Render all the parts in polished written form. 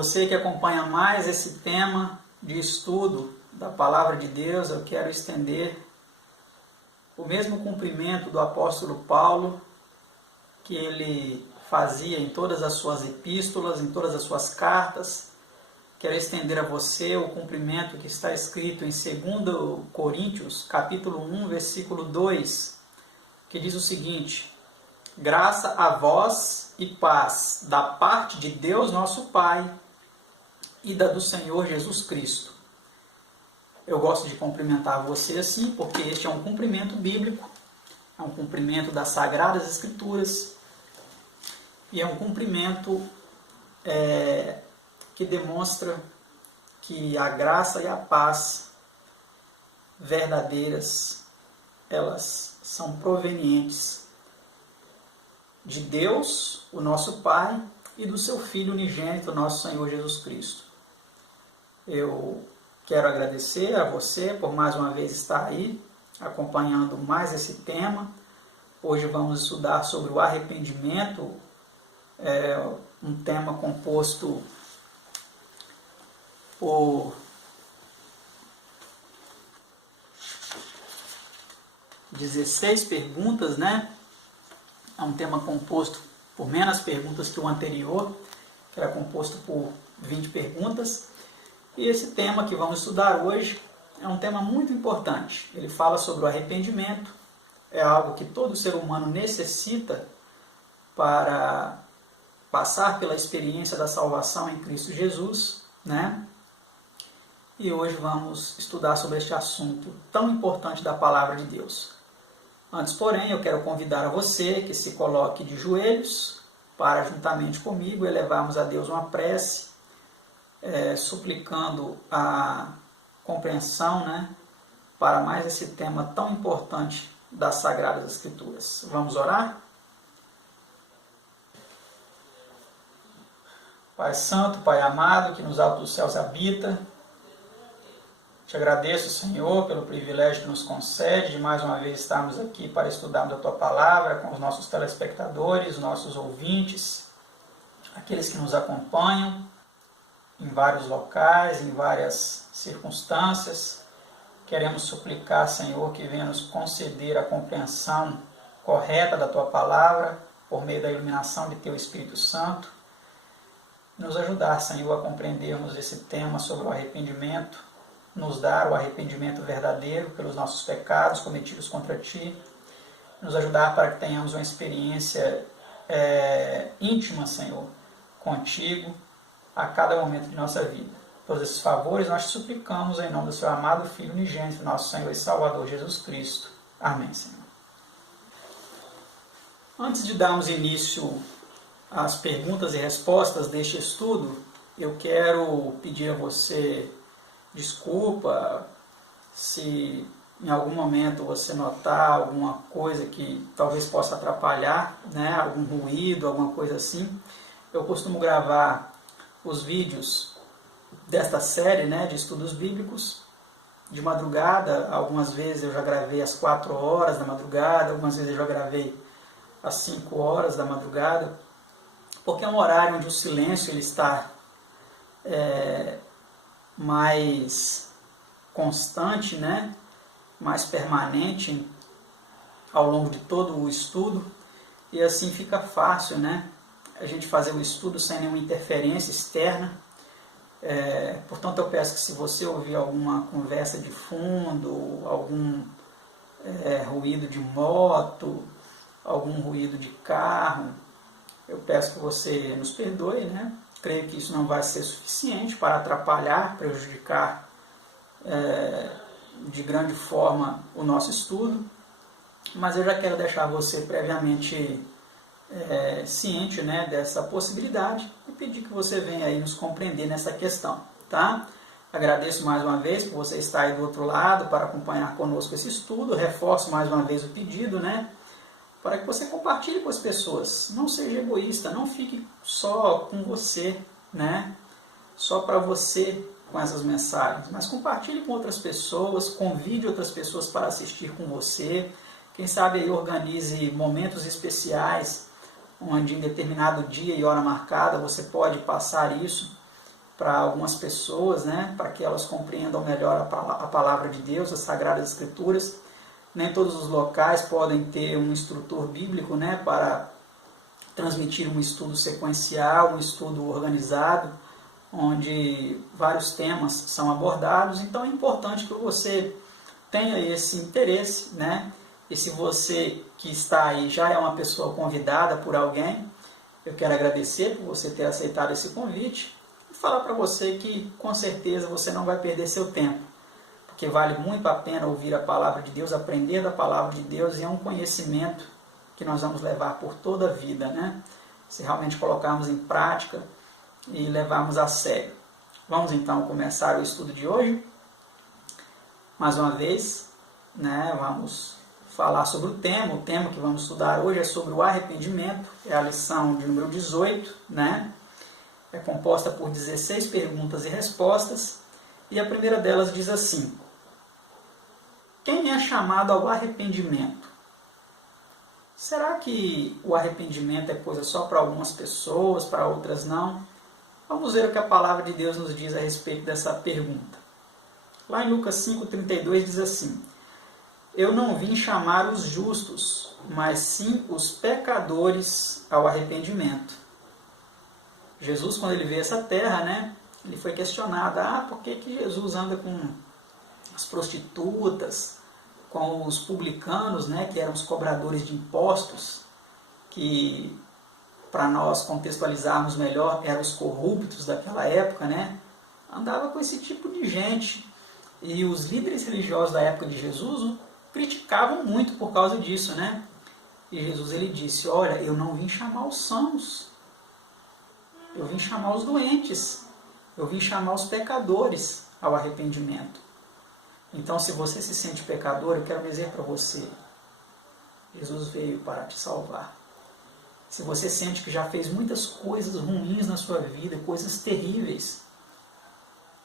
você que acompanha mais esse tema de estudo da Palavra de Deus, eu quero estender o mesmo cumprimento do apóstolo Paulo, que ele fazia em todas as suas epístolas, em todas as suas cartas. Quero estender a você o cumprimento que está escrito em 2 Coríntios, capítulo 1, versículo 2, que diz o seguinte: graça a vós e paz da parte de Deus nosso Pai e da do Senhor Jesus Cristo. Eu gosto de cumprimentar você assim, porque este é um cumprimento bíblico, é um cumprimento das Sagradas Escrituras, e é um cumprimento que demonstra que a graça e a paz verdadeiras, elas são provenientes de Deus, o nosso Pai, e do seu Filho unigênito, nosso Senhor Jesus Cristo. Eu quero agradecer a você por mais uma vez estar aí, acompanhando mais esse tema. Hoje vamos estudar sobre o arrependimento, um tema composto por 16 perguntas, né? É um tema composto por menos perguntas que o anterior, que era composto por 20 perguntas. E esse tema que vamos estudar hoje é um tema muito importante. Ele fala sobre o arrependimento, é algo que todo ser humano necessita para passar pela experiência da salvação em Cristo Jesus, né? E hoje vamos estudar sobre este assunto tão importante da Palavra de Deus. Antes, porém, eu quero convidar a você que se coloque de joelhos para, juntamente comigo, elevarmos a Deus uma prece, suplicando a compreensão, né, para mais esse tema tão importante das Sagradas Escrituras. Vamos orar? Pai Santo, Pai amado, que nos altos céus habita, te agradeço, Senhor, pelo privilégio que nos concede de mais uma vez estarmos aqui para estudarmos a Tua Palavra com os nossos telespectadores, nossos ouvintes, aqueles que nos acompanham em vários locais, em várias circunstâncias. Queremos suplicar, Senhor, que venha nos conceder a compreensão correta da Tua Palavra por meio da iluminação de Teu Espírito Santo. Nos ajudar, Senhor, a compreendermos esse tema sobre o arrependimento, nos dar o arrependimento verdadeiro pelos nossos pecados cometidos contra Ti, nos ajudar para que tenhamos uma experiência íntima, Senhor, contigo, a cada momento de nossa vida. Todos esses favores nós te suplicamos em nome do Seu amado Filho unigênito, nosso Senhor e Salvador Jesus Cristo. Amém, Senhor. Antes de darmos início às perguntas e respostas deste estudo, eu quero pedir a você desculpa se em algum momento você notar alguma coisa que talvez possa atrapalhar, né, algum ruído, alguma coisa assim. Eu costumo gravar os vídeos desta série, né, de estudos bíblicos de madrugada. Algumas vezes eu já gravei às 4 horas da madrugada, algumas vezes eu já gravei às 5 horas da madrugada, porque é um horário onde o silêncio ele está mais constante, né, mais permanente ao longo de todo o estudo, e assim fica fácil, né, a gente fazer o estudo sem nenhuma interferência externa. Portanto, eu peço que se você ouvir alguma conversa de fundo, algum ruído de moto, algum ruído de carro, eu peço que você nos perdoe, né? Creio que isso não vai ser suficiente para atrapalhar, prejudicar de grande forma o nosso estudo, mas eu já quero deixar você previamente ciente, né, dessa possibilidade e pedir que você venha aí nos compreender nessa questão, tá? Agradeço mais uma vez por você estar aí do outro lado para acompanhar conosco esse estudo. Reforço mais uma vez o pedido, né, para que você compartilhe com as pessoas. Não seja egoísta, não fique só com você, né, só para você com essas mensagens, mas compartilhe com outras pessoas, convide outras pessoas para assistir com você. Quem sabe aí organize momentos especiais, onde em determinado dia e hora marcada você pode passar isso para algumas pessoas, né, para que elas compreendam melhor a palavra de Deus, as Sagradas Escrituras. Nem todos os locais podem ter um instrutor bíblico, né, para transmitir um estudo sequencial, um estudo organizado, onde vários temas são abordados. Então é importante que você tenha esse interesse, né? E se você que está aí já é uma pessoa convidada por alguém, eu quero agradecer por você ter aceitado esse convite e falar para você que com certeza você não vai perder seu tempo, porque vale muito a pena ouvir a palavra de Deus, aprender da palavra de Deus, e é um conhecimento que nós vamos levar por toda a vida, né? Se realmente colocarmos em prática e levarmos a sério. Vamos então começar o estudo de hoje. Mais uma vez, né, vamos falar sobre o tema. O tema que vamos estudar hoje é sobre o arrependimento. É a lição de número 18, né? É composta por 16 perguntas e respostas. E a primeira delas diz assim: quem é chamado ao arrependimento? Será que o arrependimento é coisa só para algumas pessoas, para outras não? Vamos ver o que a palavra de Deus nos diz a respeito dessa pergunta. Lá em Lucas 5,32 diz assim: eu não vim chamar os justos, mas sim os pecadores ao arrependimento. Jesus, quando ele veio a essa terra, né, ele foi questionado: por que Jesus anda com as prostitutas, com os publicanos, né, que eram os cobradores de impostos, que, para nós contextualizarmos melhor, eram os corruptos daquela época, né? Andava com esse tipo de gente. E os líderes religiosos da época de Jesus o criticavam muito por causa disso, né? E Jesus, ele disse: olha, eu não vim chamar os sãos, eu vim chamar os doentes, eu vim chamar os pecadores ao arrependimento. Então, se você se sente pecador, eu quero dizer para você: Jesus veio para te salvar. Se você sente que já fez muitas coisas ruins na sua vida, coisas terríveis,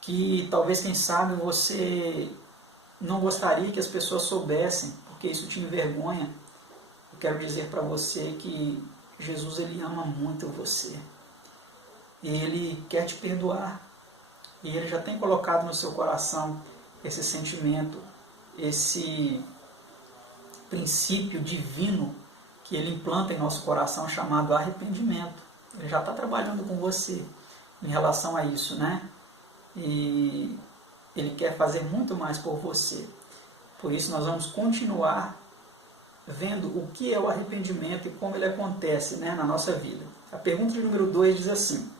que talvez, quem sabe, você não gostaria que as pessoas soubessem, porque isso te envergonha, eu quero dizer para você que Jesus, ele ama muito você. E ele quer te perdoar. E ele já tem colocado no seu coração esse sentimento, esse princípio divino que ele implanta em nosso coração, chamado arrependimento. Ele já está trabalhando com você em relação a isso, né? E ele quer fazer muito mais por você. Por isso nós vamos continuar vendo o que é o arrependimento e como ele acontece, né, na nossa vida. A pergunta de número 2 diz assim: o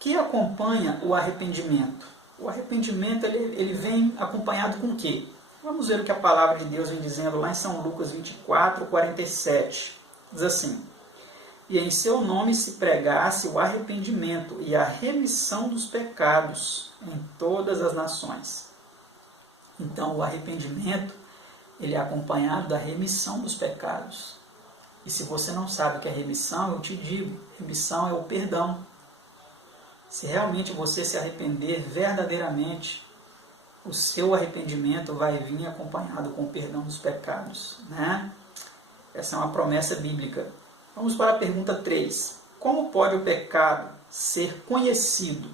que acompanha o arrependimento? O arrependimento ele vem acompanhado com o quê? Vamos ver o que a palavra de Deus vem dizendo lá em São Lucas 24, 47. Diz assim: e em seu nome se pregasse o arrependimento e a remissão dos pecados em todas as nações. Então, o arrependimento, ele é acompanhado da remissão dos pecados. E se você não sabe o que é remissão, eu te digo: remissão é o perdão. Se realmente você se arrepender verdadeiramente, o seu arrependimento vai vir acompanhado com o perdão dos pecados, né? Essa é uma promessa bíblica. Vamos para a pergunta 3. Como pode o pecado ser conhecido?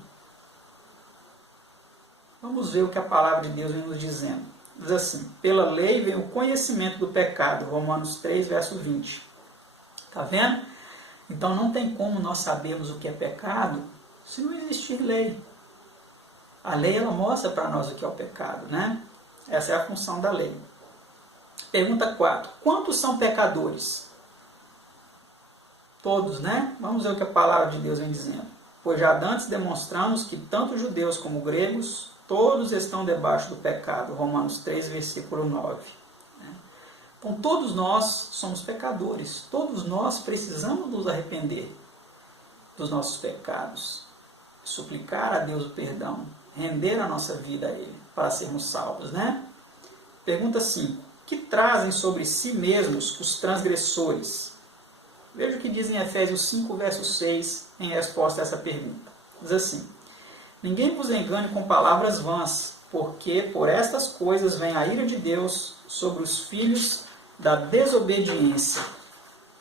Vamos ver o que a palavra de Deus vem nos dizendo. Diz assim: pela lei vem o conhecimento do pecado. Romanos 3, verso 20. Está vendo? Então não tem como nós sabermos o que é pecado se não existir lei. A lei, ela mostra para nós o que é o pecado, né? Essa é a função da lei. Pergunta 4. Quantos são pecadores? Todos, né? Vamos ver o que a palavra de Deus vem dizendo. Pois já dantes demonstramos que tanto judeus como gregos, todos estão debaixo do pecado. Romanos 3, versículo 9. Então todos nós somos pecadores. Todos nós precisamos nos arrepender dos nossos pecados. Suplicar a Deus o perdão, render a nossa vida a Ele, para sermos salvos, né? Pergunta 5. Que trazem sobre si mesmos os transgressores? Veja o que diz em Efésios 5, verso 6, em resposta a essa pergunta. Diz assim: ninguém vos engane com palavras vãs, porque por estas coisas vem a ira de Deus sobre os filhos da desobediência.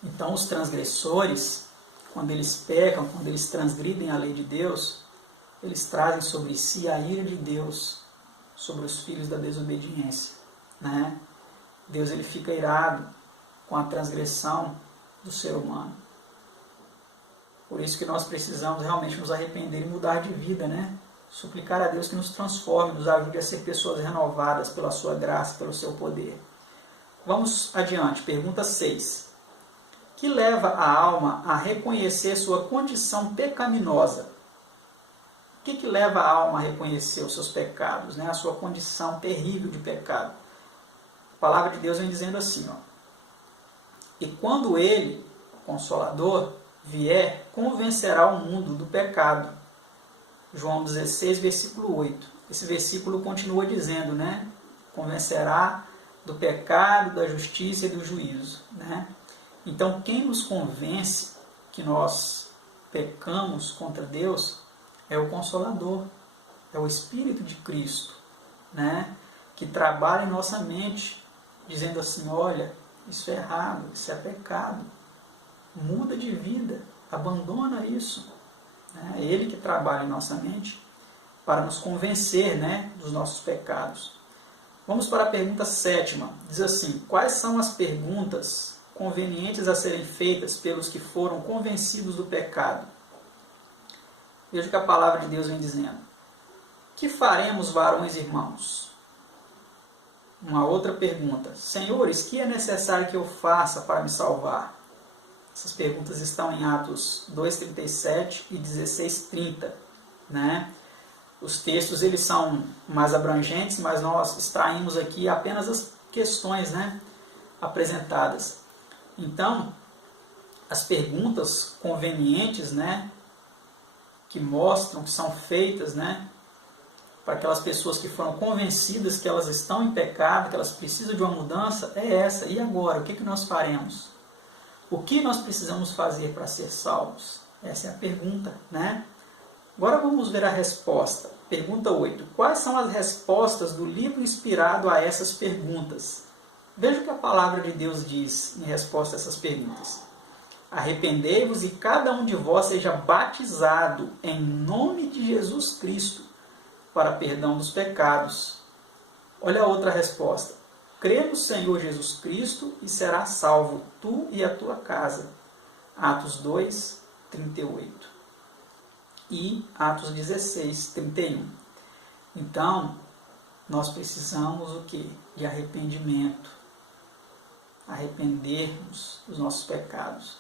Então os transgressores, quando eles pecam, quando eles transgridem a lei de Deus, eles trazem sobre si a ira de Deus sobre os filhos da desobediência, né? Deus ele fica irado com a transgressão do ser humano. Por isso que nós precisamos realmente nos arrepender e mudar de vida, né? Suplicar a Deus que nos transforme, nos ajude a ser pessoas renovadas pela sua graça, pelo seu poder. Vamos adiante, pergunta 6. Que leva a alma a reconhecer sua condição pecaminosa? O que leva a alma a reconhecer os seus pecados, né? A sua condição terrível de pecado? A palavra de Deus vem dizendo assim, ó. E quando ele, o Consolador, vier, convencerá o mundo do pecado. João 16, versículo 8. Esse versículo continua dizendo, né? Convencerá do pecado, da justiça e do juízo, né? Então, quem nos convence que nós pecamos contra Deus é o Consolador, é o Espírito de Cristo, né? Que trabalha em nossa mente, dizendo assim, olha, isso é errado, isso é pecado, muda de vida, abandona isso. É Ele que trabalha em nossa mente para nos convencer, né, dos nossos pecados. Vamos para a pergunta 7ª. Diz assim, quais são as perguntas convenientes a serem feitas pelos que foram convencidos do pecado? Veja o que a palavra de Deus vem dizendo. Que faremos, varões e irmãos? Uma outra pergunta. Senhores, que é necessário que eu faça para me salvar? Essas perguntas estão em Atos 2:37 e 16:30, né? Os textos eles são mais abrangentes, mas nós extraímos aqui apenas as questões, né, apresentadas. Então, as perguntas convenientes, né, que mostram que são feitas, né, para aquelas pessoas que foram convencidas que elas estão em pecado, que elas precisam de uma mudança, é essa. E agora? O que nós faremos? O que nós precisamos fazer para ser salvos? Essa é a pergunta, né? Agora vamos ver a resposta. Pergunta 8. Quais são as respostas do livro inspirado a essas perguntas? Veja o que a palavra de Deus diz em resposta a essas perguntas. Arrependei-vos e cada um de vós seja batizado em nome de Jesus Cristo para perdão dos pecados. Olha a outra resposta. Crê no Senhor Jesus Cristo e serás salvo, tu e a tua casa. Atos 2, 38. E Atos 16, 31. Então, nós precisamos o quê? De arrependimento. Arrependermos dos nossos pecados,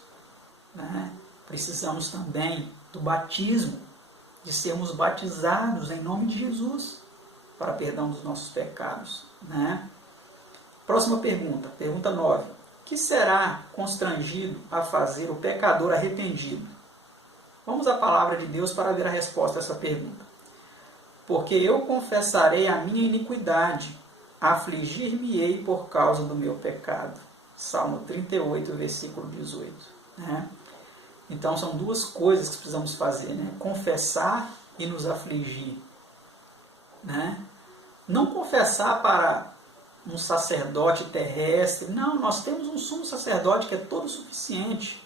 né? Precisamos também do batismo, de sermos batizados em nome de Jesus para perdão dos nossos pecados, né? Próxima pergunta, pergunta 9. Que será constrangido a fazer o pecador arrependido? Vamos à palavra de Deus para ver a resposta a essa pergunta. Porque eu confessarei a minha iniquidade, afligir-me-ei por causa do meu pecado. Salmo 38, versículo 18. Né? Então são duas coisas que precisamos fazer, né? Confessar e nos afligir. Né? Não confessar para um sacerdote terrestre. Não, nós temos um sumo sacerdote que é todo suficiente.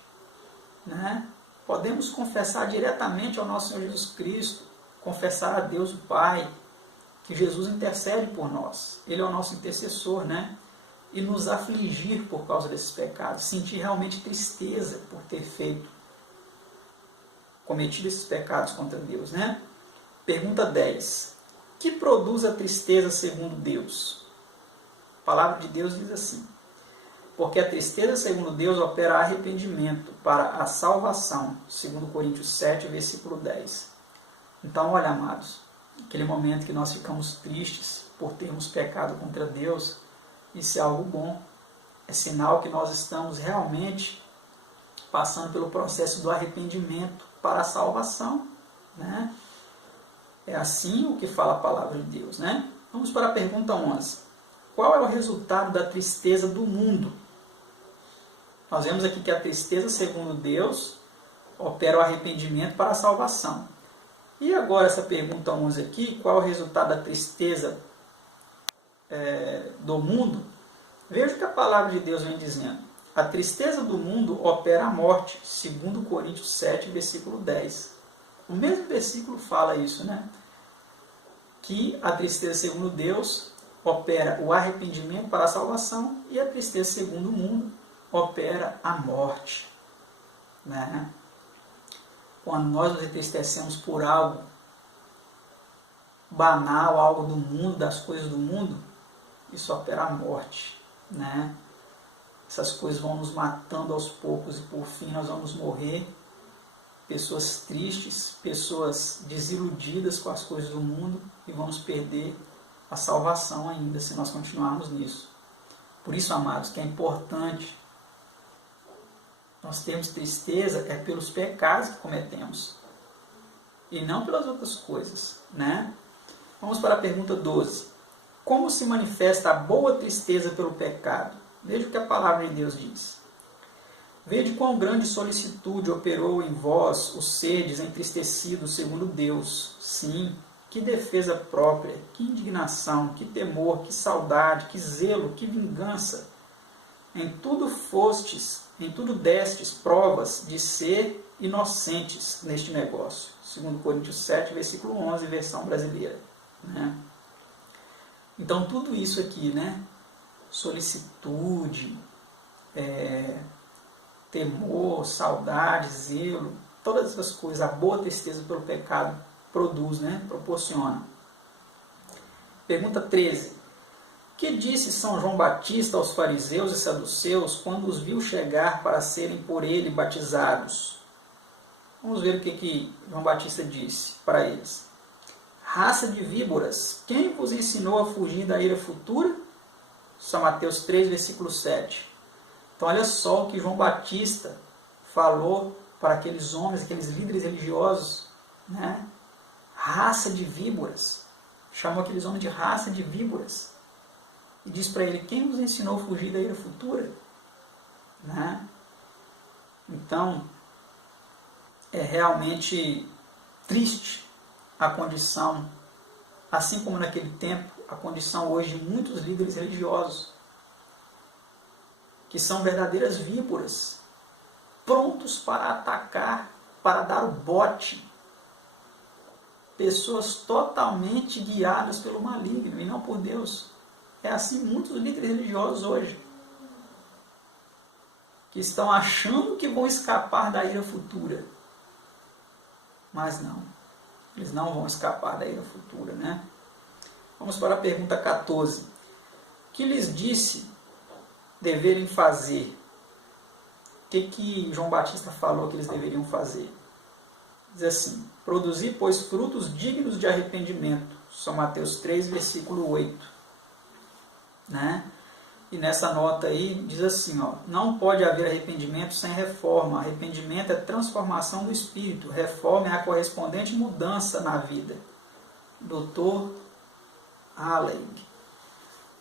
Né? Podemos confessar diretamente ao nosso Senhor Jesus Cristo, confessar a Deus o Pai, que Jesus intercede por nós. Ele é o nosso intercessor, né? E nos afligir por causa desses pecados, sentir realmente tristeza por ter cometido esses pecados contra Deus, né? Pergunta 10. Que produz a tristeza segundo Deus? A palavra de Deus diz assim: porque a tristeza segundo Deus opera arrependimento para a salvação, segundo Coríntios 7, versículo 10. Então, olha, amados, aquele momento que nós ficamos tristes por termos pecado contra Deus, isso é algo bom. É sinal que nós estamos realmente passando pelo processo do arrependimento para a salvação, né? É assim o que fala a palavra de Deus, né? Vamos para a pergunta 11. Qual é o resultado da tristeza do mundo? Nós vemos aqui que a tristeza, segundo Deus, opera o arrependimento para a salvação. E agora essa pergunta 11 aqui, qual é o resultado da tristeza do mundo? Veja o que a palavra de Deus vem dizendo. A tristeza do mundo opera a morte, segundo Coríntios 7, versículo 10. O mesmo versículo fala isso, né? Que a tristeza segundo Deus opera o arrependimento para a salvação e a tristeza segundo o mundo opera a morte, né? Quando nós nos entristecemos por algo banal, algo do mundo, das coisas do mundo, isso opera a morte, né? Essas coisas vão nos matando aos poucos e por fim nós vamos morrer pessoas tristes, pessoas desiludidas com as coisas do mundo e vamos perder a salvação ainda se nós continuarmos nisso. Por isso, amados, que é importante nós termos tristeza é pelos pecados que cometemos e não pelas outras coisas, né? Vamos para a pergunta 12. Como se manifesta a boa tristeza pelo pecado? Veja o que a palavra de Deus diz. Vede quão grande solicitude operou em vós os serdes entristecidos segundo Deus. Sim, que defesa própria, que indignação, que temor, que saudade, que zelo, que vingança. Em tudo destes provas de ser inocentes neste negócio. 2 Coríntios 7, versículo 11, versão brasileira. Né? Então tudo isso aqui, né? Solicitude, temor, saudade, zelo, todas essas coisas, a boa tristeza pelo pecado produz, né? Proporciona. Pergunta 13. Que disse São João Batista aos fariseus e saduceus quando os viu chegar para serem por ele batizados? Vamos ver o que João Batista disse para eles. Raça de víboras, quem vos ensinou a fugir da ira futura? São Mateus 3, versículo 7. Então olha só o que João Batista falou para aqueles homens, aqueles líderes religiosos, né? Raça de víboras. Chamou aqueles homens de raça de víboras. E diz para ele, quem nos ensinou a fugir da ira futura? Né? Então, é realmente triste a condição, assim como naquele tempo, a condição hoje de muitos líderes religiosos, que são verdadeiras víboras, prontos para atacar, para dar o bote. Pessoas totalmente guiadas pelo maligno e não por Deus. É assim muitos líderes religiosos hoje, que estão achando que vão escapar da ira futura. Mas não, eles não vão escapar da ira futura, né? Vamos para a pergunta 14. Que lhes disse deverem fazer? O que João Batista falou que eles deveriam fazer? Diz assim, produzir, pois, frutos dignos de arrependimento. São Mateus 3, versículo 8. Né? E nessa nota aí diz assim, ó, não pode haver arrependimento sem reforma. Arrependimento é transformação do espírito. Reforma é a correspondente mudança na vida. Dr. Haleg.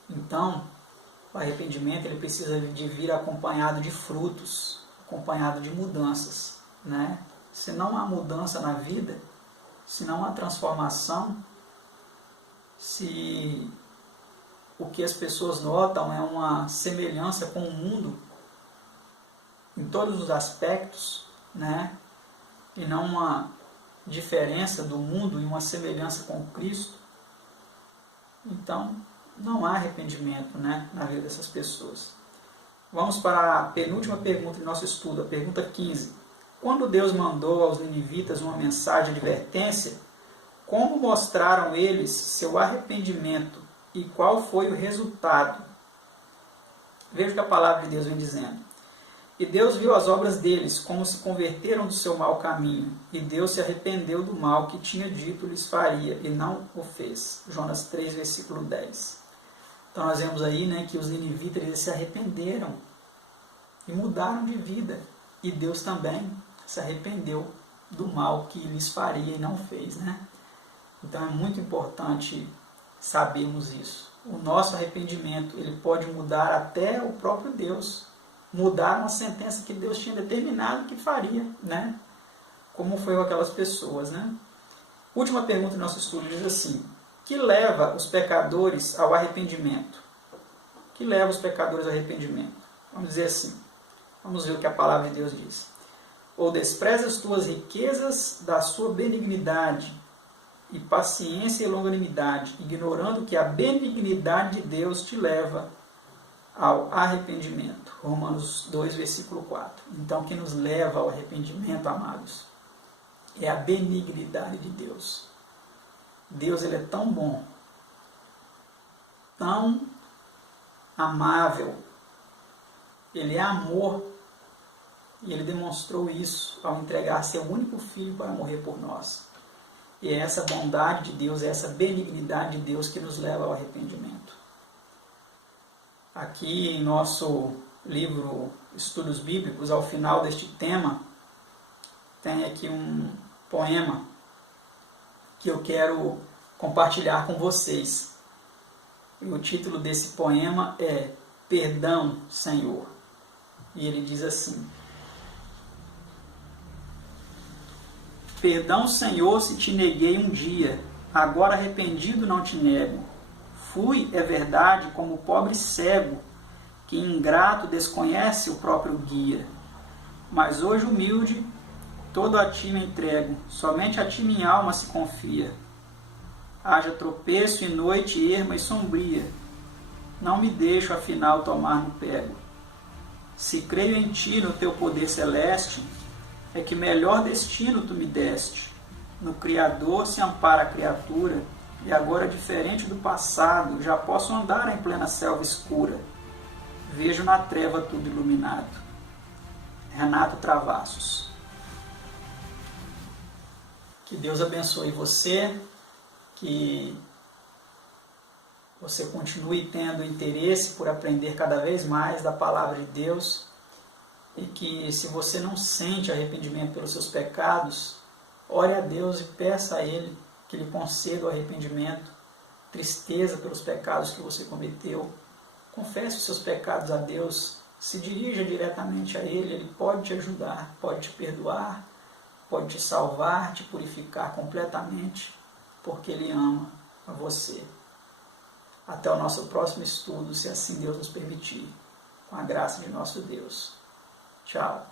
Então, o arrependimento ele precisa de vir acompanhado de frutos, acompanhado de mudanças, né? Se não há mudança na vida, se não há transformação, se o que as pessoas notam é uma semelhança com o mundo em todos os aspectos, né? E não uma diferença do mundo e uma semelhança com Cristo, então não há arrependimento, né, na vida dessas pessoas. Vamos para a penúltima pergunta do nosso estudo, a pergunta 15. Quando Deus mandou aos ninivitas uma mensagem de advertência, como mostraram eles seu arrependimento e qual foi o resultado? Veja o que a palavra de Deus vem dizendo. E Deus viu as obras deles, como se converteram do seu mau caminho, e Deus se arrependeu do mal que tinha dito lhes faria, e não o fez. Jonas 3, versículo 10. Então nós vemos aí, né, que os ninivitas eles se arrependeram e mudaram de vida, e Deus também se arrependeu do mal que lhes faria e não fez, né? Então é muito importante sabermos isso. O nosso arrependimento ele pode mudar até o próprio Deus, mudar uma sentença que Deus tinha determinado que faria, né? Como foi com aquelas pessoas, né? Última pergunta do nosso estudo diz assim: que leva os pecadores ao arrependimento? Que leva os pecadores ao arrependimento? Vamos dizer assim, vamos ver o que a palavra de Deus diz. Ou despreza as tuas riquezas da sua benignidade e paciência e longanimidade, ignorando que a benignidade de Deus te leva ao arrependimento. Romanos 2, versículo 4. Então, o que nos leva ao arrependimento, amados, é a benignidade de Deus. Deus, ele é tão bom, tão amável, ele é amor, e ele demonstrou isso ao entregar seu único filho para morrer por nós. E é essa bondade de Deus, é essa benignidade de Deus que nos leva ao arrependimento. Aqui em nosso livro Estudos Bíblicos, ao final deste tema, tem aqui um poema que eu quero compartilhar com vocês. E o título desse poema é Perdão, Senhor. E ele diz assim: Perdão, Senhor, se te neguei um dia, agora arrependido não te nego. Fui, é verdade, como o pobre cego, que ingrato desconhece o próprio guia. Mas hoje humilde, todo a ti me entrego, somente a ti minha alma se confia. Haja tropeço e noite erma e sombria, não me deixo afinal tomar no pego. Se creio em ti, no teu poder celeste, é que melhor destino tu me deste. No Criador se ampara a criatura, e agora, diferente do passado, já posso andar em plena selva escura. Vejo na treva tudo iluminado. Renato Travassos. Que Deus abençoe você, que você continue tendo interesse por aprender cada vez mais da palavra de Deus, e que, se você não sente arrependimento pelos seus pecados, ore a Deus e peça a Ele que lhe conceda o arrependimento, tristeza pelos pecados que você cometeu. Confesse os seus pecados a Deus, se dirija diretamente a Ele, Ele pode te ajudar, pode te perdoar, pode te salvar, te purificar completamente, porque Ele ama a você. Até o nosso próximo estudo, se assim Deus nos permitir, com a graça de nosso Deus. Tchau.